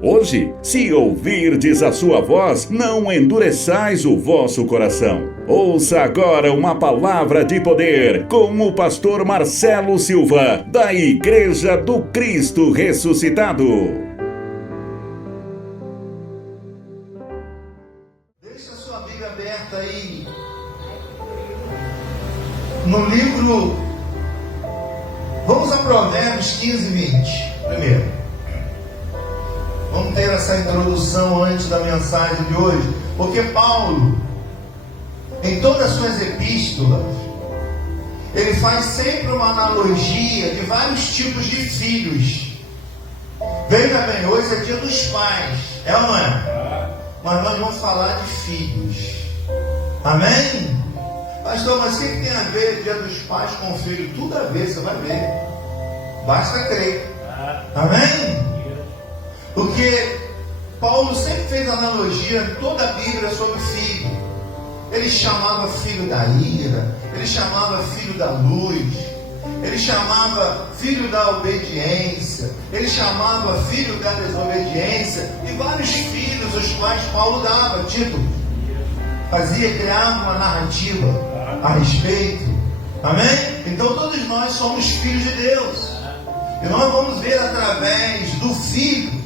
Hoje, se ouvirdes a sua voz, não endureçais o vosso coração. Ouça agora uma palavra de poder com o pastor Marcelo Silva, da Igreja do Cristo Ressuscitado. Deixa a sua Bíblia aberta aí no livro. Vamos a Provérbios 15 e 20 primeiro. Vamos ter essa introdução antes da mensagem de hoje, porque Paulo, em todas as suas epístolas, ele faz sempre uma analogia de vários tipos de filhos. Veja bem, hoje é dia dos pais, é ou não é? Mas nós vamos falar de filhos. Amém? Pastor, mas o que tem a ver dia dos pais com o filho? Tudo a ver, você vai ver. Basta crer. Amém? Porque Paulo sempre fez analogia em toda a Bíblia sobre filho. Ele chamava filho da ira, ele chamava filho da luz, ele chamava filho da obediência, ele chamava filho da desobediência, e vários filhos os quais Paulo dava, Tito criava uma narrativa a respeito. Amém? Então todos nós somos filhos de Deus, e nós vamos ver através do filho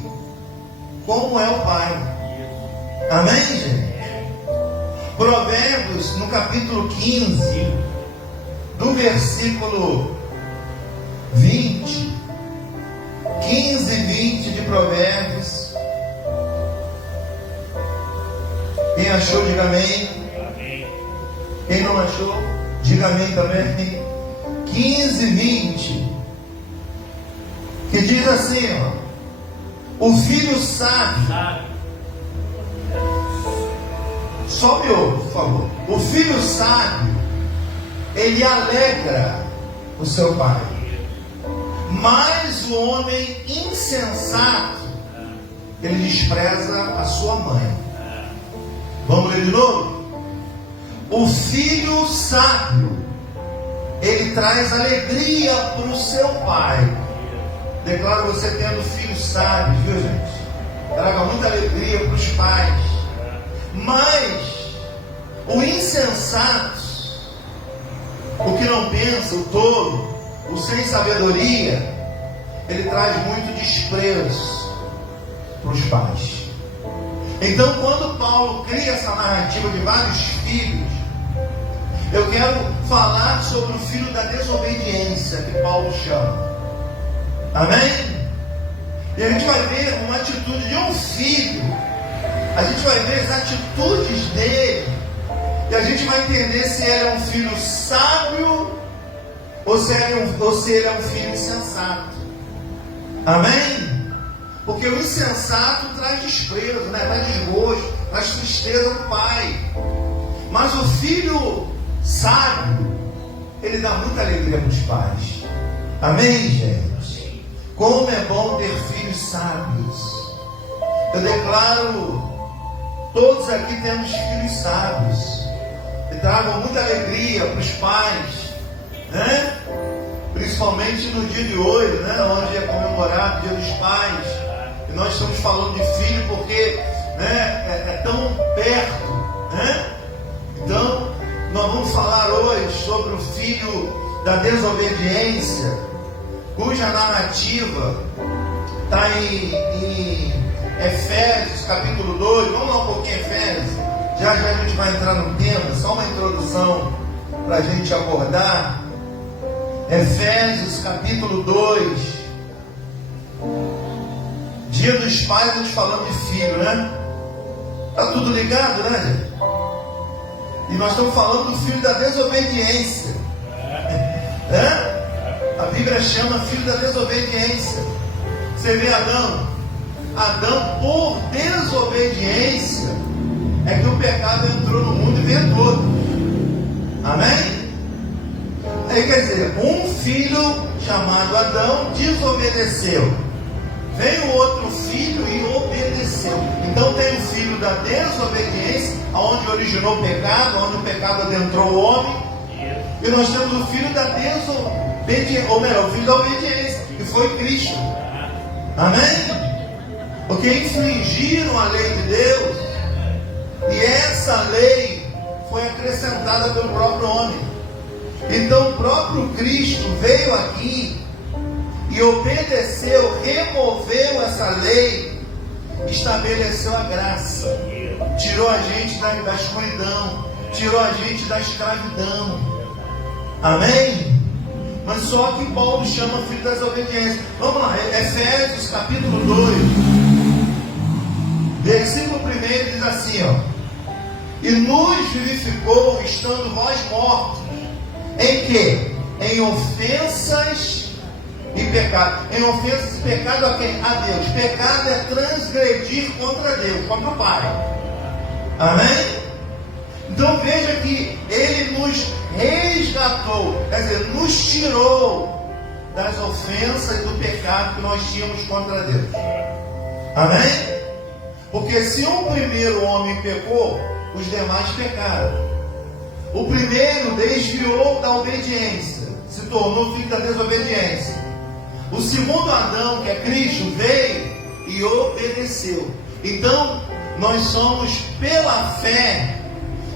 como é o pai. Amém, gente? Provérbios, no capítulo 15, do versículo 20, 15 e 20 de Provérbios. Quem achou, diga amém. Quem não achou, diga amém também. 15 e 20, que diz assim, ó: o filho sábio, só me ouve, por favor. O filho sábio, ele alegra o seu pai, mas o homem insensato, ele despreza a sua mãe. Vamos ler de novo? O filho sábio, ele traz alegria para o seu pai. Declaro você tendo filhos sábios, viu, gente? Traga muita alegria para os pais. Mas o insensato, o que não pensa, o tolo, o sem sabedoria, ele traz muito desprezo para os pais. Então, quando Paulo cria essa narrativa de vários filhos, eu quero falar sobre o filho da desobediência, que Paulo chama. Amém? E a gente vai ver uma atitude de um filho. A gente vai ver as atitudes dele. E a gente vai entender se ele é um filho sábio ou se ele é um filho insensato. Amém? Porque o insensato traz desprezo, né? Traz desgosto, traz tristeza ao pai. Mas o filho sábio, ele dá muita alegria para os pais. Amém, gente? Como é bom ter filhos sábios. Eu declaro, todos aqui temos filhos sábios, que tragam muita alegria para os pais, né? Principalmente no dia de hoje, né? Onde é comemorado o Dia dos Pais. E nós estamos falando de filho porque, né, é tão perto, né? Então, nós vamos falar hoje sobre o filho da desobediência, cuja narrativa está em Efésios capítulo 2. Vamos lá um pouquinho, Efésios. Já a gente vai entrar no tema, só uma introdução para a gente abordar. Efésios capítulo 2. Dia dos pais, a gente falando de filho, né? Está tudo ligado, né, gente? E nós estamos falando do filho da desobediência. É? A Bíblia chama filho da desobediência. Você vê Adão, por desobediência, é que o pecado entrou no mundo e veio todo. Amém? Aí quer dizer, um filho chamado Adão desobedeceu. Veio outro filho e obedeceu. Então tem o filho da desobediência, onde originou o pecado, onde o pecado adentrou o homem. E nós temos o filho da desobediência, ou melhor, o filho da obediência, que foi Cristo. Amém? porque infringiram a lei de Deus, e essa lei foi acrescentada pelo próprio homem. Então o próprio Cristo veio aqui e obedeceu, removeu essa lei, estabeleceu a graça, tirou a gente da escuridão, tirou a gente da escravidão. Amém? Mas só que Paulo chama filho da desobediência. Vamos lá, Efésios capítulo 2, versículo 1 diz assim, e nos vivificou, estando vós mortos. Em quê? Em ofensas e pecado. Em ofensas e pecado a quem? A Deus. Pecado é transgredir contra Deus, contra o Pai. Amém? Então veja que Ele nos resgatou, quer dizer, nos tirou das ofensas e do pecado que nós tínhamos contra Deus. Amém? Porque se o primeiro homem pecou, os demais pecaram. O primeiro desviou da obediência, se tornou filho da desobediência. O segundo Adão, que é Cristo, veio e obedeceu. Então, nós somos pela fé,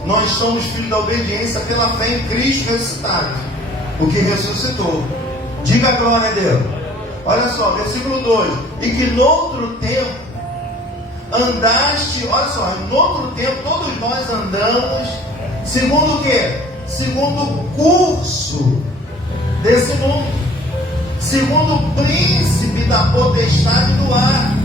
nós somos filhos da obediência pela fé em Cristo ressuscitado, o que ressuscitou. Diga glória a Deus. Olha só, versículo 2: e que noutro tempo andaste, olha só, noutro tempo todos nós andamos, segundo o quê? Segundo o curso desse mundo, segundo o príncipe da potestade do ar,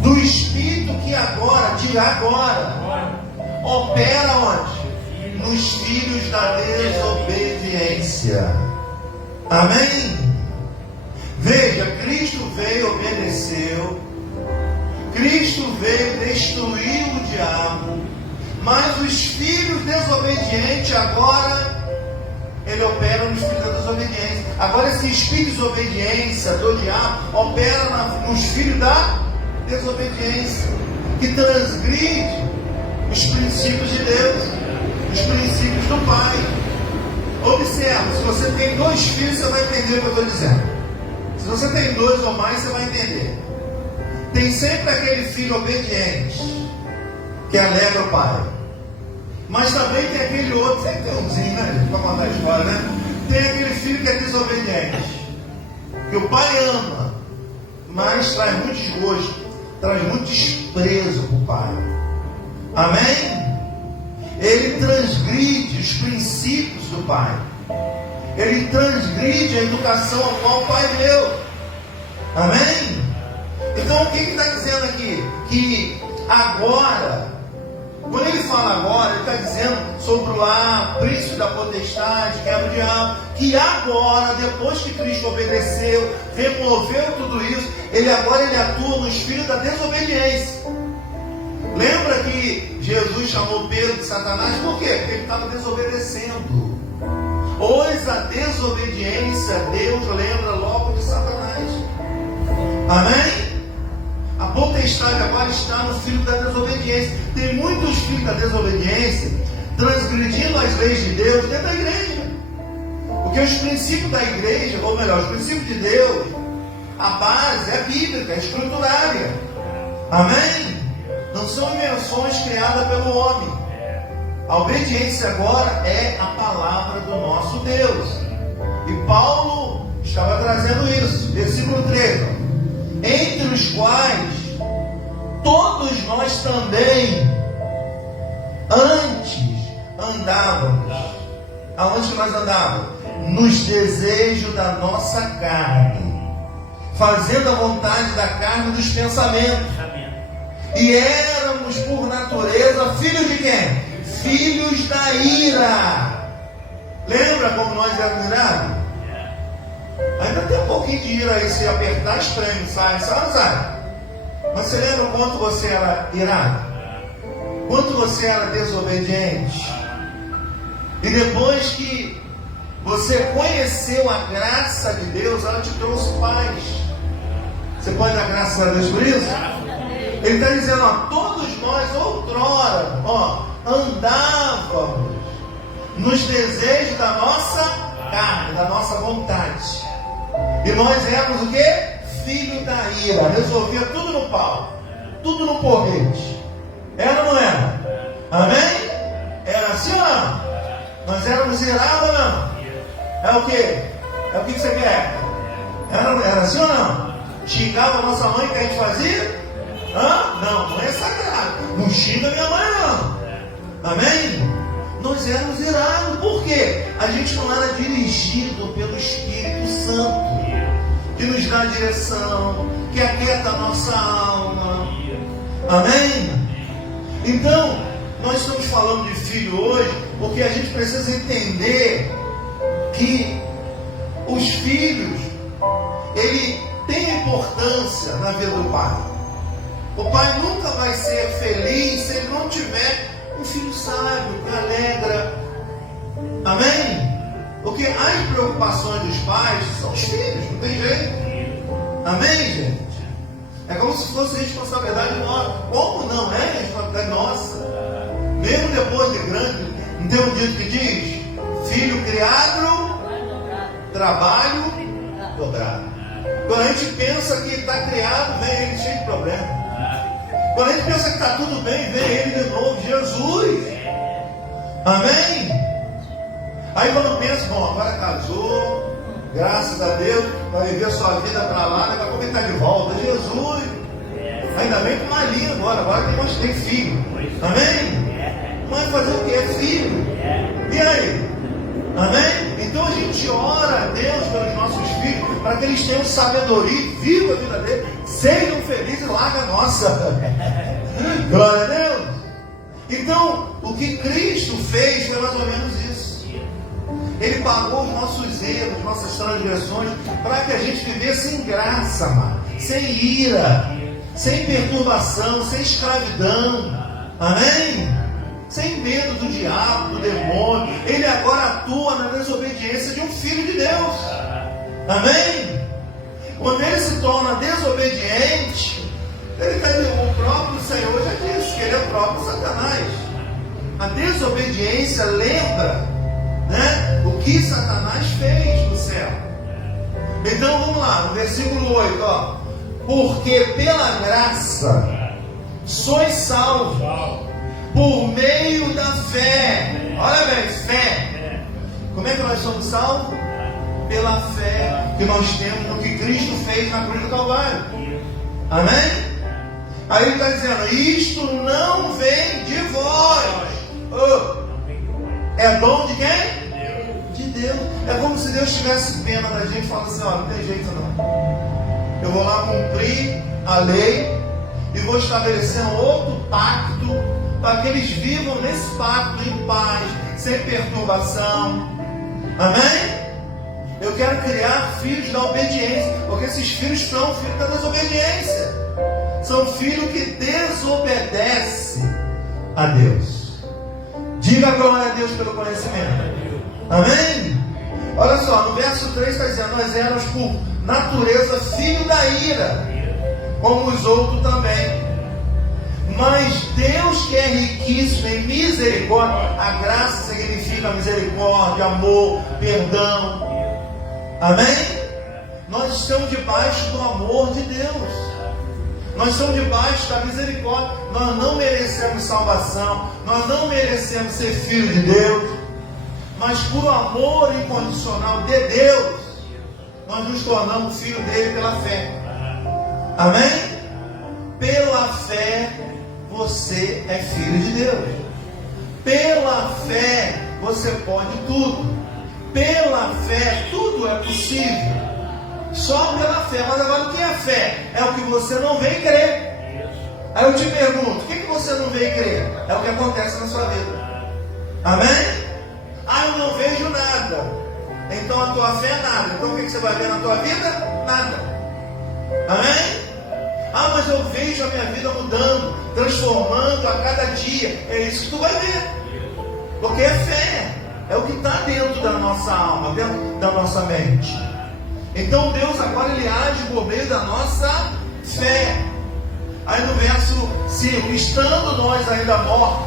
do espírito que agora, diga agora, opera onde? Nos filhos da desobediência. Amém? Veja, Cristo veio, obedeceu. Cristo veio destruir o diabo. Mas os filhos desobedientes agora, ele opera nos filhos da desobediência. Agora esse espírito de desobediência do diabo opera nos filhos da desobediência, que transgride os princípios de Deus, os princípios do Pai. Observa, se você tem 2 filhos, você vai entender o que eu estou dizendo. Se você tem 2 ou mais, você vai entender. Tem sempre aquele filho obediente que alegra o pai, mas também tem aquele outro, sempre tem umzinho, né? Para contar a história, né? Tem aquele filho que é desobediente, que o pai ama, mas traz muito desgosto, traz muito desprezo para o pai. Amém? Ele transgride os princípios do pai, ele transgride a educação a qual o pai deu. Amém? Então o que ele está dizendo aqui? Que agora, quando ele fala agora, ele está dizendo sobre o príncipe da potestade, que é o diabo, que agora, depois que Cristo obedeceu, removeu tudo isso, ele atua nos filhos da desobediência. Lembra que Jesus chamou Pedro de Satanás? Por quê? Porque ele estava desobedecendo. Pois a desobediência, Deus lembra logo de Satanás. Amém? A potestade agora está no filho da desobediência. Tem muitos filhos da desobediência transgredindo as leis de Deus dentro da igreja. Porque os princípios da igreja, ou melhor, os princípios de Deus, a base é bíblica, é escriturária. Amém? Não são invenções criadas pelo homem. A obediência agora é a palavra do nosso Deus. E Paulo estava trazendo isso. Versículo 13. Entre os quais todos nós também antes andávamos. Aonde nós andávamos? Nos desejos da nossa carne, fazendo a vontade da carne e dos pensamentos. E éramos por natureza filhos de quem? Filhos da ira. Lembra como nós éramos irados? Ainda tem um pouquinho de ira aí, se apertar estranho, sai. Mas você lembra quanto você era irado? Quanto você era desobediente? E depois que você conheceu a graça de Deus, ela te trouxe paz. Você pode dar graças a Deus por isso? Ele está dizendo, todos nós outrora, andávamos nos desejos da nossa carne, da nossa vontade. E nós éramos o quê? filho da ira, resolvia tudo no pau, tudo no porrete. Era ou não era? Amém? Era assim ou não? Nós éramos irados ou não? É o quê? É o que você quer? Era assim ou não? Xingava a nossa mãe, que a gente fazia? Não, não é sagrado. Não xinga minha mãe não. Amém? Nós éramos irados. Por quê? A gente não era dirigido pelo Espírito Santo, que nos dá a direção, que aquieta a nossa alma. Amém? Então, nós estamos falando de filho hoje, porque a gente precisa entender que os filhos, ele tem importância na vida do pai. O pai nunca vai ser feliz se ele não tiver um filho sábio, que alegra. Amém? Porque as preocupações dos pais são os filhos, não tem jeito. Amém, gente? É como se fosse responsabilidade nossa. Como não é responsabilidade nossa? Mesmo depois de grande, não tem um dito que diz: filho criado, trabalho dobrado. Quando a gente pensa que está criado, vem ele cheio de problema. Quando a gente pensa que está tudo bem, vem ele de novo, Jesus. Amém? Aí quando pensa, bom, agora casou, graças a Deus, vai viver a sua vida para lá, daqui a pouco ele está de volta. Jesus. Ainda bem com Maria agora tem filho. Amém? Mas fazer o que? É filho. E aí? Amém? Então a gente ora a Deus pelos nossos filhos, para que eles tenham sabedoria, vivam a vida deles, sejam felizes e larga a nossa. Glória a Deus. Então, o que Cristo fez foi mais ou menos isso. Ele pagou os nossos erros, nossas transgressões, para que a gente vivesse em graça, mano, sem ira, sem perturbação, sem escravidão. Amém? Sem medo do diabo, do demônio. Ele agora atua na desobediência de um filho de Deus. Amém? Quando ele se torna desobediente, o próprio Senhor já disse que ele é o próprio Satanás. A desobediência lembra, né, o que Satanás fez no céu. Então vamos lá, no versículo 8, ó. Porque pela graça sois salvos por meio da fé. Olha bem, fé. Como é que nós somos salvos? Pela fé que nós temos no que Cristo fez na cruz do Calvário. Amém? Aí ele está dizendo: isto não vem de vós. É dom de quem? De Deus. É como se Deus tivesse pena da gente e falasse assim: ó, não tem jeito não. Eu vou lá cumprir a lei e vou estabelecer um outro pacto, para que eles vivam nesse pacto em paz, sem perturbação. Amém? Eu quero criar filhos da obediência, porque esses filhos são filhos da desobediência. São filhos que desobedecem a Deus. Diga glória a Deus pelo conhecimento. Amém? Olha só, no verso 3 está dizendo: nós éramos por natureza filho da ira, como os outros também. Mas Deus, que é riquíssimo em misericórdia, a graça significa misericórdia, amor, perdão. Amém? Nós estamos debaixo do amor de Deus. Nós estamos debaixo da misericórdia. Nós não merecemos salvação, nós não merecemos ser filho de Deus, mas por amor incondicional de Deus, nós nos tornamos filho dele pela fé. Amém? Pela fé você é filho de Deus. Pela fé você pode tudo. Pela fé tudo é possível. Só pela fé. Mas agora o que é fé? É o que você não vê e crê. Aí eu te pergunto: o que você não vê e crê? É o que acontece na sua vida. Amém? Ah, eu não vejo nada. Então a tua fé é nada. Então o que você vai ver na tua vida? Nada. Amém? Ah, mas eu vejo a minha vida mudando, transformando a cada dia. É isso que tu vai ver. Porque é fé. É o que está dentro da nossa alma, dentro da nossa mente. Então Deus agora ele age por meio da nossa fé. Aí no verso 5: estando nós ainda mortos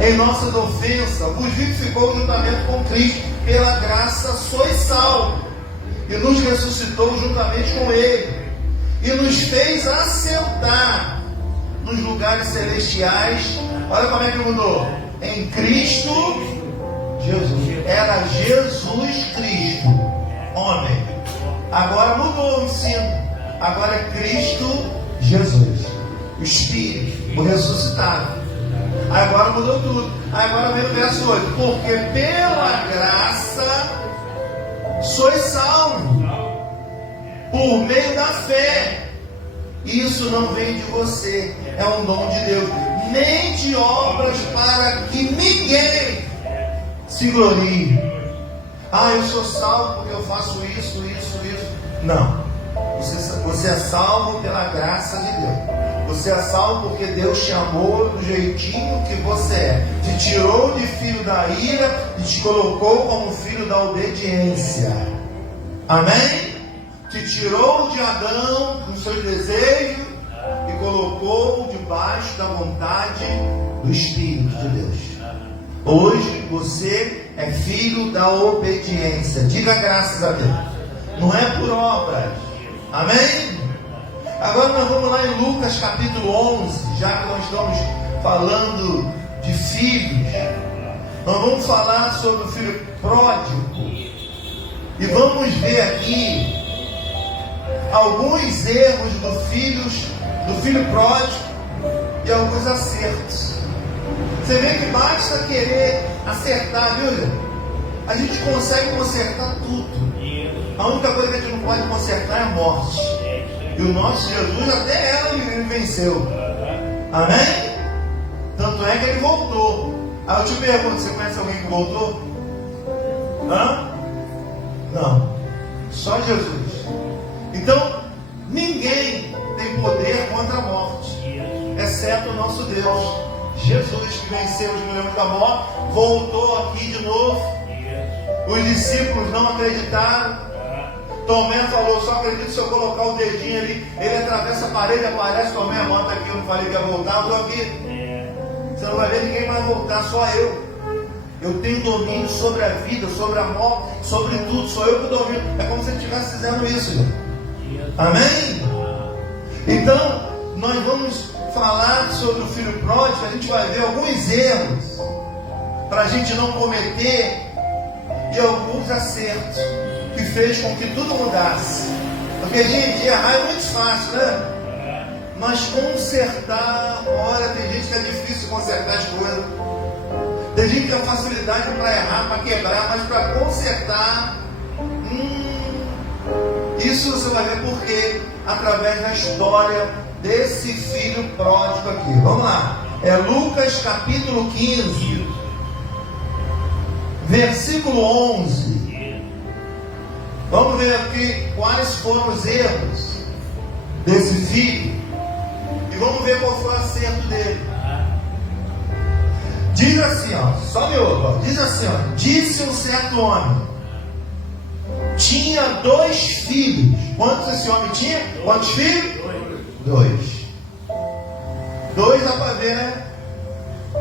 em nossas ofensas, vos vivificou juntamente com Cristo. Pela graça sois salvos. e nos ressuscitou juntamente com Ele, e nos fez assentar nos lugares celestiais. Olha como é que mudou: em Cristo Jesus. Era Jesus Cristo, homem. Agora mudou o ensino. Agora é Cristo Jesus, o Espírito, o ressuscitado. Agora mudou tudo. Agora vem o verso 8: porque pela graça sois salvos por meio da fé. Isso não vem de você, é um dom de Deus, nem de obras, para que ninguém se glorie. Eu sou salvo porque eu faço isso. Não. Você é salvo pela graça de Deus. Você é salvo porque Deus te amou do jeitinho que você é. Te tirou de filho da ira e te colocou como filho da obediência. Amém? Te tirou de Adão com seus desejos e colocou debaixo da vontade do Espírito de Deus. Hoje você é filho da obediência. Diga graças a Deus. Não é por obras. Amém? Agora nós vamos lá em Lucas capítulo 11, já que nós estamos falando de filhos. Nós vamos falar sobre o filho pródigo. E vamos ver aqui alguns erros do filho pródigo e alguns acertos. Você vê que basta querer acertar, viu? A gente consegue consertar tudo. A única coisa que a gente não pode consertar é a morte. E o nosso Jesus até ela ele venceu. Amém? Tanto é que ele voltou. Aí eu te pergunto, você conhece alguém que voltou? Não. Só Jesus. Então, ninguém tem poder contra a morte, exceto o nosso Deus. Jesus, que venceu os milhões da morte, voltou aqui de novo. Os discípulos não acreditaram. Tomé falou: só acredito se eu colocar o dedinho ali. Ele atravessa a parede, aparece. Tomé, volta aqui, eu não falei que ia voltar, eu estou aqui. Você não vai ver ninguém mais voltar, só eu. Eu tenho domínio sobre a vida, sobre a morte, sobre tudo. Sou eu que domino. É como se ele estivesse dizendo isso, gente. Amém? Então, nós vamos falar sobre o filho pródigo. A gente vai ver alguns erros para a gente não cometer e alguns acertos que fez com que tudo mudasse. Porque, gente, errar é muito fácil, né? Mas consertar, olha, tem gente que é difícil consertar as coisas. Tem gente que tem facilidade para errar, para quebrar, mas para consertar, isso você vai ver por quê, através da história desse filho pródigo aqui. Vamos lá, é Lucas capítulo 15, versículo 11. Vamos ver aqui quais foram os erros desse filho e vamos ver qual foi o acerto dele. Diz assim, só me ouve, diz assim, disse um certo homem, tinha 2 filhos. Quantos esse homem tinha? Quantos filhos? 2. 2 dá para ver, né?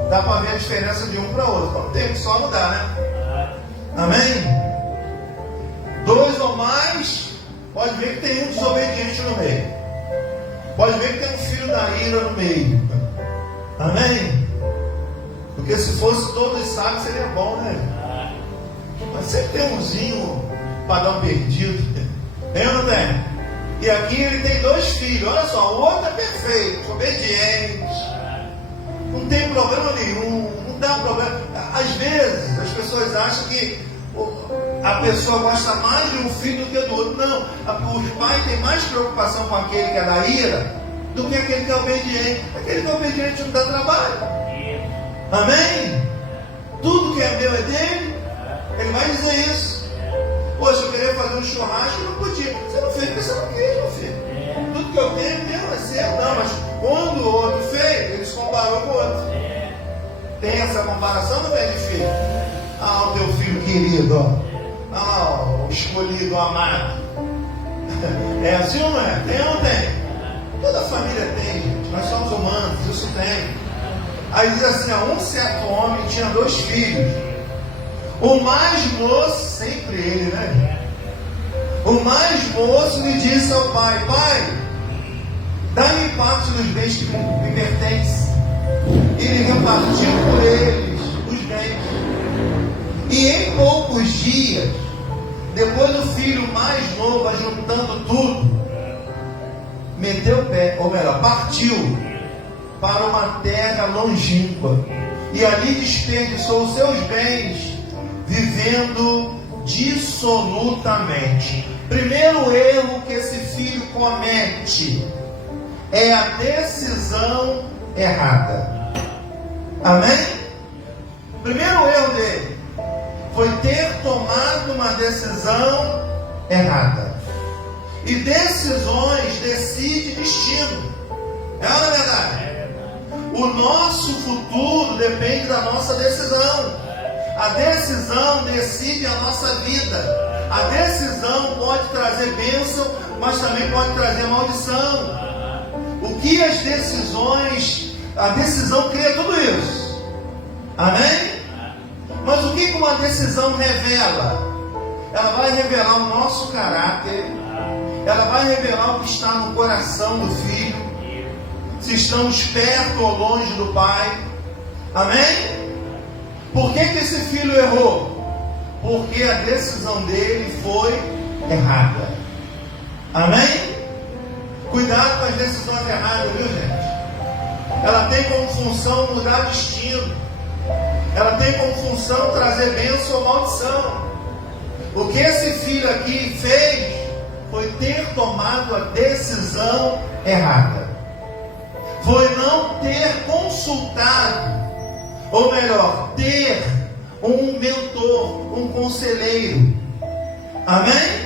Dá para ver a diferença de um para outro. Não tem que só mudar, né? Amém? 2 ou mais, pode ver que tem um desobediente no meio. Pode ver que tem um filho da ira no meio. Amém? Porque se fosse todos sábios seria bom, né? Mas sempre tem umzinho para dar um perdido. Tem ou não tem? E aqui ele tem 2 filhos. Olha só, o outro é perfeito, obediente. Não tem problema nenhum. Não dá problema. Às vezes as pessoas acham que a pessoa gosta mais de um filho do que do outro. Não. Os pais têm mais preocupação com aquele que é da ira do que aquele que é obediente. Aquele que é obediente não dá trabalho. Amém? Tudo que é meu é dele. Ele vai dizer isso. Poxa, eu queria fazer um churrasco e não podia. Você não fez porque você não quis, meu filho. Tudo que eu tenho meu é seu. Não, mas quando o outro fez, ele se comparou com o outro. Tem essa comparação, não tem de filho? O teu filho querido, o escolhido, o amado. É assim ou não é? Tem ou não tem? Toda família tem, gente. Nós somos humanos, isso tem. Aí diz assim, um certo homem tinha 2 filhos. O mais moço, sempre ele, né? O mais moço lhe disse ao pai: Pai, dá-me parte dos bens que me pertencem. E ele repartiu por eles os bens. E em poucos dias, depois do filho mais novo, ajuntando tudo, meteu o pé, ou melhor, partiu para uma terra longínqua, e ali desperdiçou os seus bens, vivendo dissolutamente. Primeiro erro que esse filho comete é a decisão errada. Amém? Primeiro erro dele foi ter tomado uma decisão errada. E decisões decidem destino. É ou não é verdade? O nosso futuro depende da nossa decisão. A decisão decide a nossa vida. A decisão pode trazer bênção, mas também pode trazer maldição. O que as decisões, a decisão cria tudo isso. Amém? Mas o que uma decisão revela? Ela vai revelar o nosso caráter. Ela vai revelar o que está no coração do filho. Se estamos perto ou longe do pai. Amém? Por que esse filho errou? Porque a decisão dele foi errada. Amém? Cuidado com as decisões erradas, viu, gente? Ela tem como função mudar destino. Ela tem como função trazer bênção ou maldição. O que esse filho aqui fez foi ter tomado a decisão errada. Foi não ter consultado, ou melhor, ter um mentor, um conselheiro. Amém?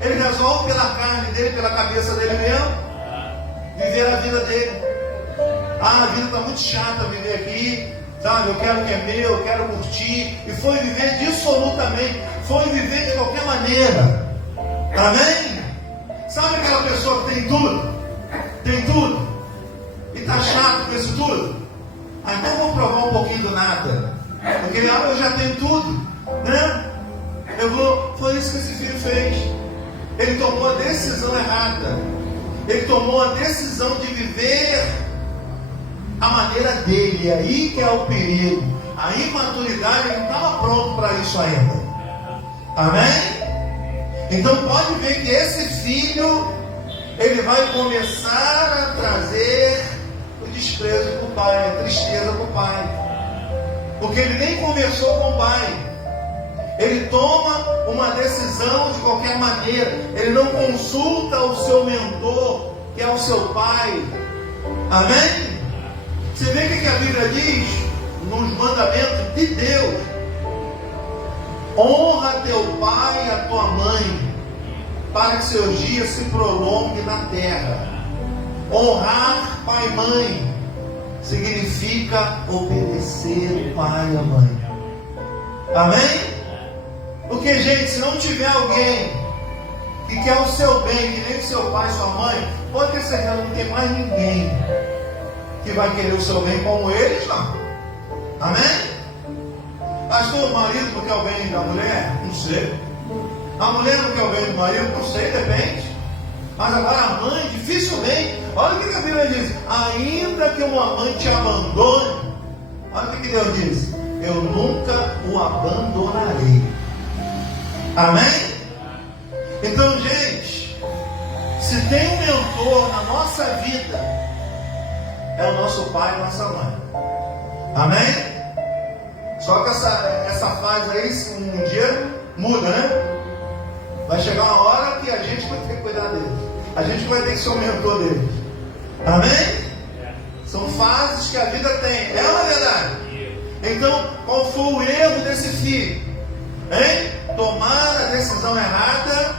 Ele resolve pela carne dele, pela cabeça dele mesmo, viver a vida dele. A vida está muito chata viver aqui, sabe? Eu quero o que é meu, eu quero curtir. E foi viver dissolutamente, foi viver de qualquer maneira. Amém? Sabe aquela pessoa que tem tudo? Tem tudo? E está chato com isso tudo? Então eu vou provar um pouquinho do nada. Porque eu já tenho tudo, né? Foi isso que esse filho fez. Ele tomou a decisão errada. Ele tomou a decisão de viver a maneira dele. E aí que é o perigo. A imaturidade, ele não estava pronto para isso ainda. Amém? Então pode ver que esse filho, ele vai começar a trazer o desprezo para o pai, a tristeza para o pai. Porque ele nem conversou com o pai. Ele toma uma decisão de qualquer maneira. Ele não consulta o seu mentor, que é o seu pai. Amém? Você vê o que a Bíblia diz nos mandamentos de Deus: honra teu pai e a tua mãe, para que seus dias se prolonguem na terra. Honrar pai e mãe significa obedecer o pai e a mãe. Amém? Porque, gente, se não tiver alguém que quer o seu bem, que nem o seu pai e sua mãe, pode ter certeza, não tem mais ninguém que vai querer o seu bem como eles, não. Amém? Pastor, o marido não quer o bem da mulher? Não sei. A mulher não quer o bem do marido? Não sei, depende. Mas agora a mãe, dificilmente. Olha o que a Bíblia diz: ainda que uma mãe te abandone, olha o que Deus diz: eu nunca o abandonarei. Amém? Então, gente, se tem um mentor na nossa vida, é o nosso pai e nossa mãe. Amém? Só que essa fase aí, um dia muda, né? Vai chegar uma hora que a gente vai ter que cuidar deles. A gente vai ter que ser o mentor deles. Amém? São fases que a vida tem. É uma verdade? Então, qual foi o erro desse filho? Hein? Tomar a decisão errada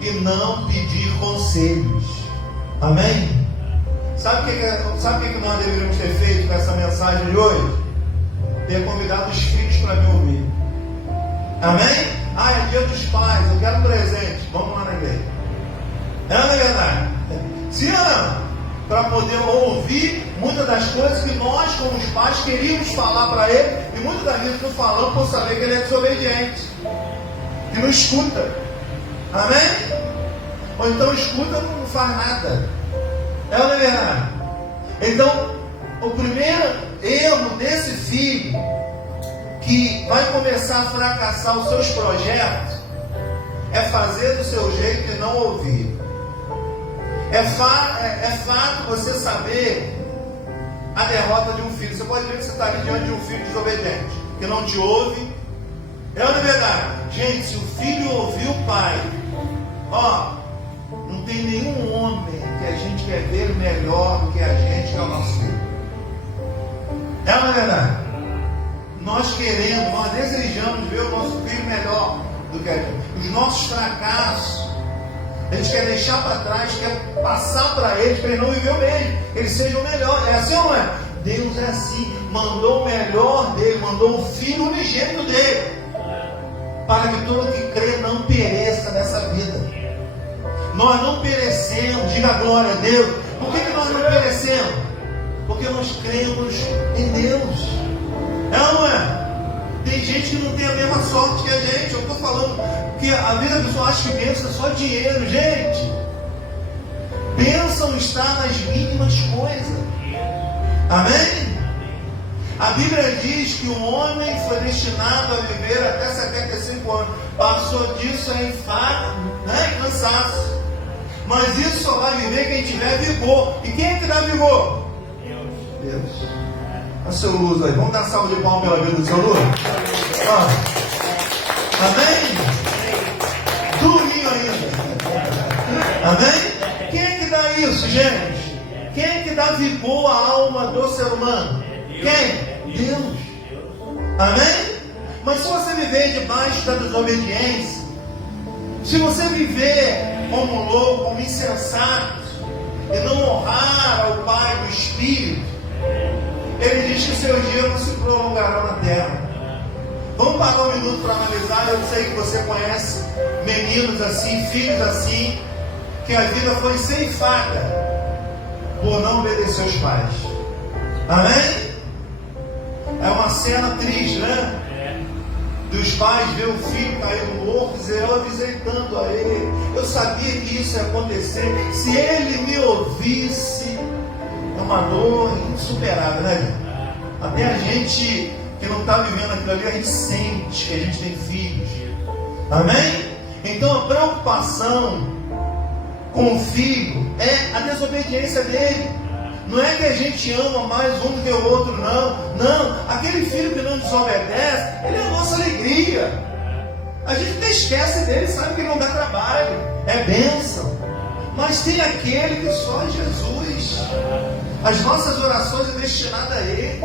e não pedir conselhos. Amém? Sabe o que nós deveríamos ter feito com essa mensagem de hoje? Ter convidado os filhos para me ouvir. Amém? É dia dos pais, eu quero presente. Vamos lá na igreja. É na verdade? Sim ou não? Para poder ouvir muitas das coisas que nós, como os pais, queríamos falar para ele, e muitas das vezes não falamos por saber que ele é desobediente, que não escuta. Amém? Ou então escuta, não faz nada. É ou não é verdade? Então, o primeiro erro desse filho que vai começar a fracassar os seus projetos é fazer do seu jeito e não ouvir. É fato você saber a derrota de um filho. Você pode ver que você está ali diante de um filho desobediente, que não te ouve. É ou não é verdade? Gente, se o filho ouvir o pai, não tem nenhum homem que a gente quer ver melhor do que a gente, que é o nosso filho. É ou não é verdade? Nós queremos, nós desejamos ver o nosso filho melhor do que a gente. Os nossos fracassos, a gente quer deixar para trás, quer passar para eles não viver o mesmo, eles sejam melhores. É assim ou não é? Deus é assim, mandou o melhor dele, mandou o filho unigênito dele, para que todo que crê não pereça nessa vida. Nós não perecemos, diga glória a Deus. Por que nós não perecemos? Porque nós cremos em Deus. É ou não é? Tem gente que não tem a mesma sorte que a gente. Eu estou falando que a vida pessoal acha que bênção é só dinheiro. Gente, bênção está nas mínimas coisas. Amém? A Bíblia diz que o homem foi destinado a viver até 75 anos. Passou disso em enfado, e cansaço. Mas isso só vai viver quem tiver vigor. E quem é que dá vigor? Deus. Olha o seu Luz aí. Vamos dar salva de palmas pela vida do seu Luz? Amém? Durinho ainda. Amém? Quem é que dá isso, gente? Quem é que dá vigor à alma do ser humano? Quem? Deus. Amém? Mas se você viver debaixo da desobediência, se você viver como louco, como insensato, e não honrar ao Pai do Espírito, ele diz que os seus dias não se prolongarão na terra. Vamos parar um minuto para analisar. Eu sei que você conhece meninos assim, filhos assim, que a vida foi ceifada por não obedecer aos pais. Amém? É uma cena triste, né? Dos pais ver o filho cair no morro e dizer: eu avisei tanto a ele, eu sabia que isso ia acontecer, se ele me ouvisse. É uma dor insuperável, né, gente? Até a gente que não está vivendo aquilo ali, a gente sente que a gente tem filhos. Amém? Então a preocupação com o filho é a desobediência dele. Não é que a gente ama mais um do que o outro, não. Não, aquele filho que não desobedece, ele é a nossa alegria. A gente até esquece dele, sabe que ele não dá trabalho, é bênção. Mas tem aquele que só é Jesus. As nossas orações são destinadas a ele.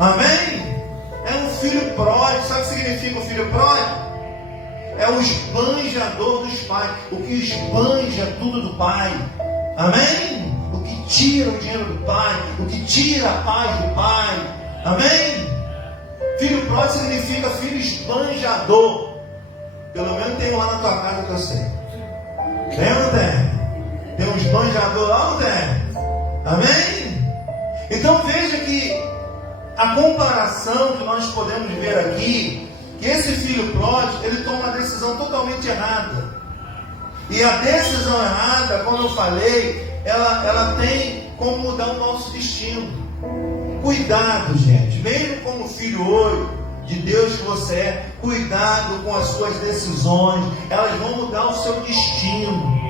Amém? É um filho pródigo. Sabe o que significa o filho pródigo? É o esbanjador dos pais, o que esbanja tudo do pai. Amém? O que tira o dinheiro do pai, o que tira a paz do pai. Amém? Filho pródigo significa filho esbanjador. Pelo menos tem um lá na tua casa que eu sei. Tem ou não tem? Tem um esbanjador lá ou não tem? Amém? Então veja que a comparação que nós podemos ver aqui, que esse filho pródigo, ele toma uma decisão totalmente errada. E a decisão errada, como eu falei, ela tem como mudar o nosso destino. Cuidado, gente, mesmo como filho hoje de Deus que você é, cuidado com as suas decisões, elas vão mudar o seu destino.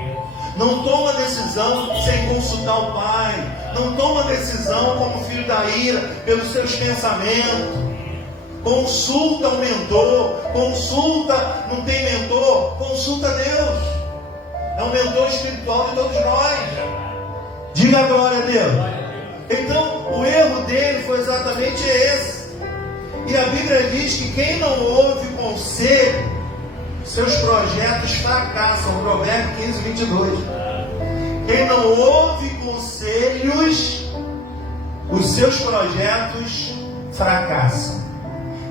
Não toma decisão sem consultar o pai. Não toma decisão como filho da ira, pelos seus pensamentos. Consulta o mentor. Consulta, não tem mentor? Consulta Deus. É um mentor espiritual de todos nós. Diga a glória a Deus. Então, o erro dele foi exatamente esse. E a Bíblia diz que quem não ouve conselho, seus projetos fracassam. Provérbios 15, 22. Quem não ouve conselhos, os seus projetos fracassam.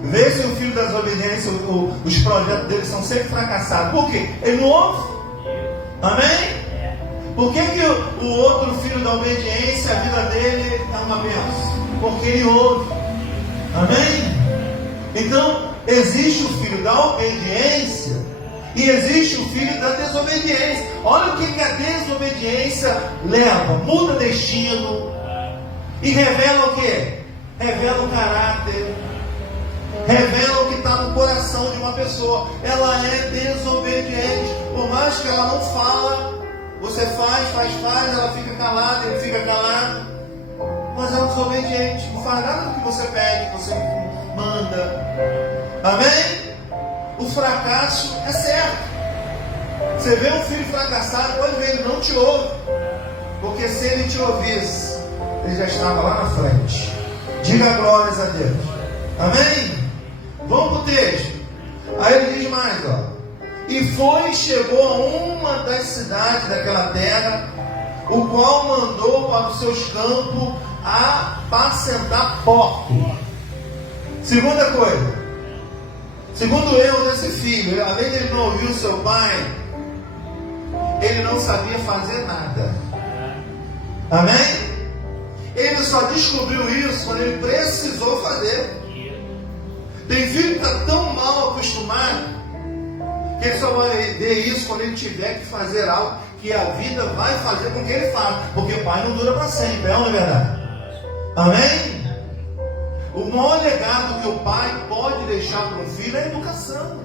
Vê se o filho da desobediência, os projetos dele são sempre fracassados. Por quê? Ele não ouve. Amém? Por que o outro filho da obediência, a vida dele é uma bênção? Porque ele ouve. Amém? Então, existe o filho da obediência E existe o filho da desobediência. Olha o que a desobediência leva. Muda destino. E revela o quê? Revela o caráter. Revela o que está no coração de uma pessoa. Ela é desobediente. Por mais que ela não fala, você faz, ela fica calada, ele fica calado. Mas é um desobediente. Não faz nada do que você pede, que você manda. Amém? O fracasso é certo. Você vê um filho fracassado, pode ver, ele não te ouve. Porque se ele te ouvisse, ele já estava lá na frente. Diga glórias a Deus. Amém? Vamos para o texto. Aí ele diz mais, ó. E foi e chegou a uma das cidades daquela terra, o qual mandou para os seus campos apacentar porcos. Segunda coisa. Segundo erro desse filho, além de ele não ouvir o seu pai, ele não sabia fazer nada. Amém? Ele só descobriu isso quando ele precisou fazer. Tem filho que está tão mal acostumado que ele só vai ver isso quando ele tiver que fazer algo que a vida vai fazer com que ele faça. Porque pai não dura para sempre, é ou não é verdade? Amém? O maior legado que o pai pode deixar para um filho é a educação.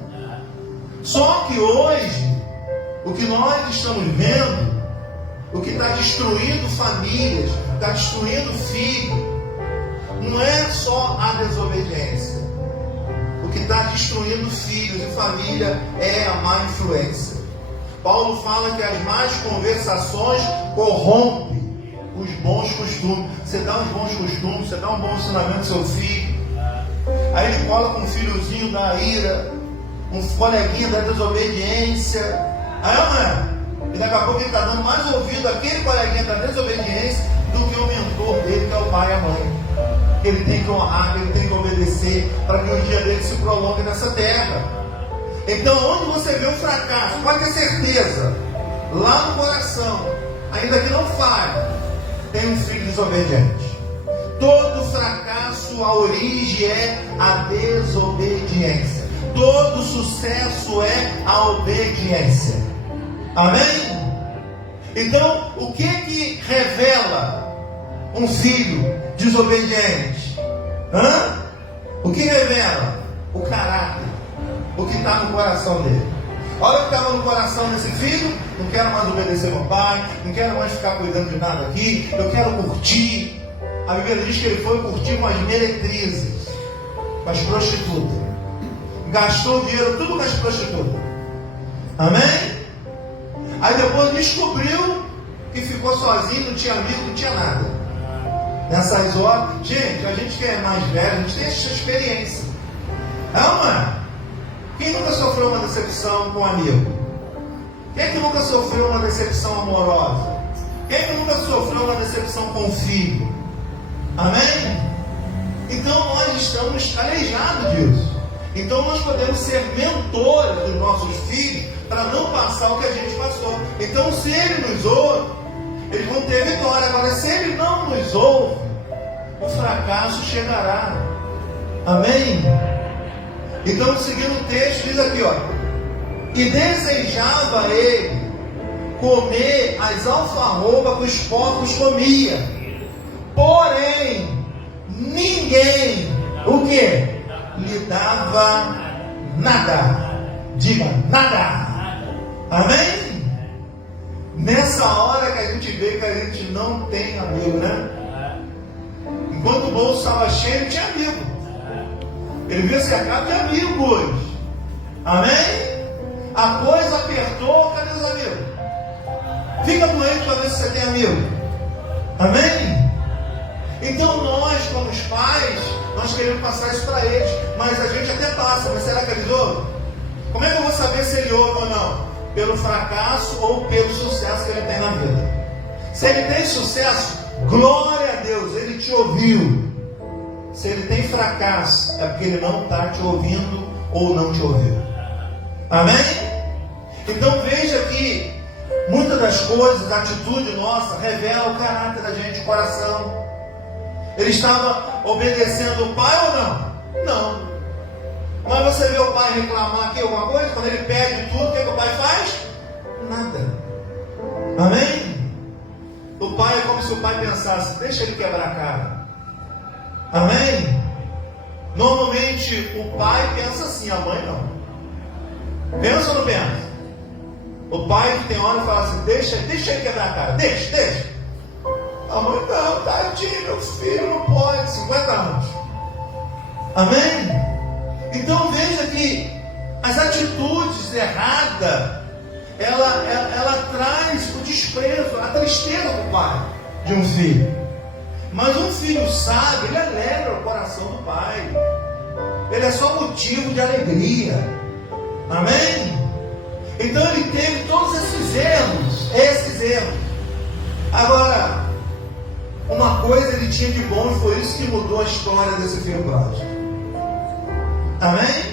Só que hoje, o que nós estamos vendo, o que está destruindo famílias, está destruindo filhos, não é só a desobediência. O que está destruindo filhos e família é a má influência. Paulo fala que as más conversações corrompem os bons costumes. Você dá uns bons costumes, você dá um bom ensinamento ao seu filho. Aí ele coloca um filhozinho da ira, um coleguinha da desobediência. Aí, mano, e daqui a pouco ele está dando mais ouvido àquele coleguinha da desobediência do que o mentor dele, que é o pai e a mãe. Ele tem que honrar, ele tem que obedecer para que o dia dele se prolongue nessa terra. Então, onde você vê o fracasso, pode ter certeza, lá no coração, ainda que não falhe, tem um filho desobediente. Todo fracasso, a origem é a desobediência. Todo sucesso é a obediência. Amém? Então, o que revela um filho desobediente? O que revela? O caráter. O que está no coração dele. Olha o que estava no coração desse filho. Não quero mais obedecer meu pai, não quero mais ficar cuidando de nada aqui, eu quero curtir. A Bíblia diz que ele foi curtir com as meretrizes, com as prostitutas. Gastou o dinheiro tudo com as prostitutas. Amém? Aí depois descobriu que ficou sozinho, não tinha amigo, não tinha nada. Nessas horas, gente, a gente que é mais velho, a gente tem essa experiência. Não, mano? Quem nunca sofreu uma decepção com um amigo? Quem é que nunca sofreu uma decepção amorosa? Quem é que nunca sofreu uma decepção com o filho? Amém? Então nós estamos calejados disso. Então nós podemos ser mentores dos nossos filhos para não passar o que a gente passou. Então se ele nos ouve, eles vão ter vitória. Agora se ele não nos ouve, o fracasso chegará. Amém? Então, seguindo o texto, diz aqui, ó. E desejava ele comer as alfarrobas que os porcos comiam. Porém, ninguém, o que? Lhe dava nada. Diga, nada. Amém? Nessa hora que a gente vê que a gente não tem amigo, né? Enquanto o bolso estava cheio, tinha amigo. Ele viu esse acaba de amigos. Amém? A coisa apertou, cadê os amigos? Fica doente para ver se você tem amigo. Amém? Então nós, como os pais, nós queremos passar isso para eles. Mas a gente até passa, mas será que eles ouvem? Como é que eu vou saber se ele ouve ou não? Pelo fracasso ou pelo sucesso que ele tem na vida. Se ele tem sucesso, glória a Deus, ele te ouviu. Se ele tem fracasso, é porque ele não está te ouvindo ou não te ouviu. Amém? Então veja que muitas das coisas, a atitude nossa, revela o caráter da gente, o coração. Ele estava obedecendo o pai ou não? Não. Mas você vê o pai reclamar aqui alguma coisa? Quando ele pede tudo, o que o pai faz? Nada. Amém? O pai é como se o pai pensasse: deixa ele quebrar a cara. Amém? Normalmente o pai pensa assim, a mãe não. Pensa ou não pensa? O pai que tem hora fala assim: deixa ele quebrar a cara, deixa. A mãe não, tadinho, meu filho não pode, 50 anos. Amém? Então veja que as atitudes erradas, ela traz o desprezo, a tristeza do pai de um filho. Mas um filho sábio, ele alegra o coração do pai. Ele é só motivo de alegria. Amém? Então ele teve todos esses erros. Agora, uma coisa ele tinha de bom e foi isso que mudou a história desse filho pródigo. Amém?